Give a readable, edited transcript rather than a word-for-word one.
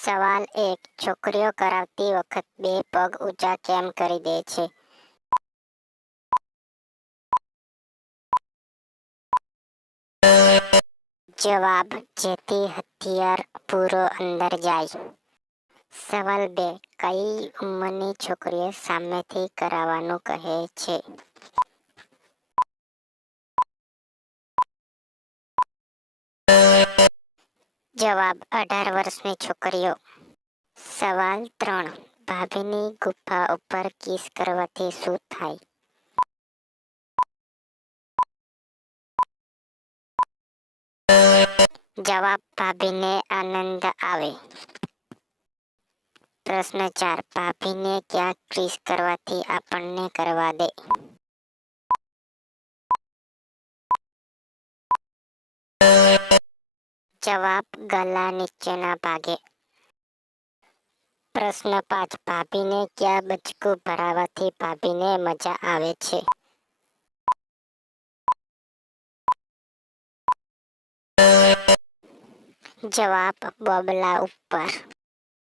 સવાલ 1. છોકરીઓ કરાવતી વખત બે પગ ઊંચા કેમ કરી દે છે? જવાબ: જેથી હથિયાર પૂરો અંદર જાય. સવાલ 2. કઈ ઉંમરની છોકરીઓ સામેથી કરાવવાનું કહે છે? જવાબ: 18 વર્ષની છોકરીઓ. સવાલ 3. ભાભીની ગુફા ઉપર કિસ કરવાથી શું થાય? જવાબ: ભાભીને આનંદ આવે. પ્રશ્ન 4. ભાભીને ક્યાં કિસ કરવાથી આપણને કરવા દે? જવાબ: ગળા નીચેના ભાગે. પ્રશ્ન 5. ભાભીને ક્યાં બચકું ભરાવવાથી ભાભીને મજા આવે છે? જવાબ: બોબલા ઉપર.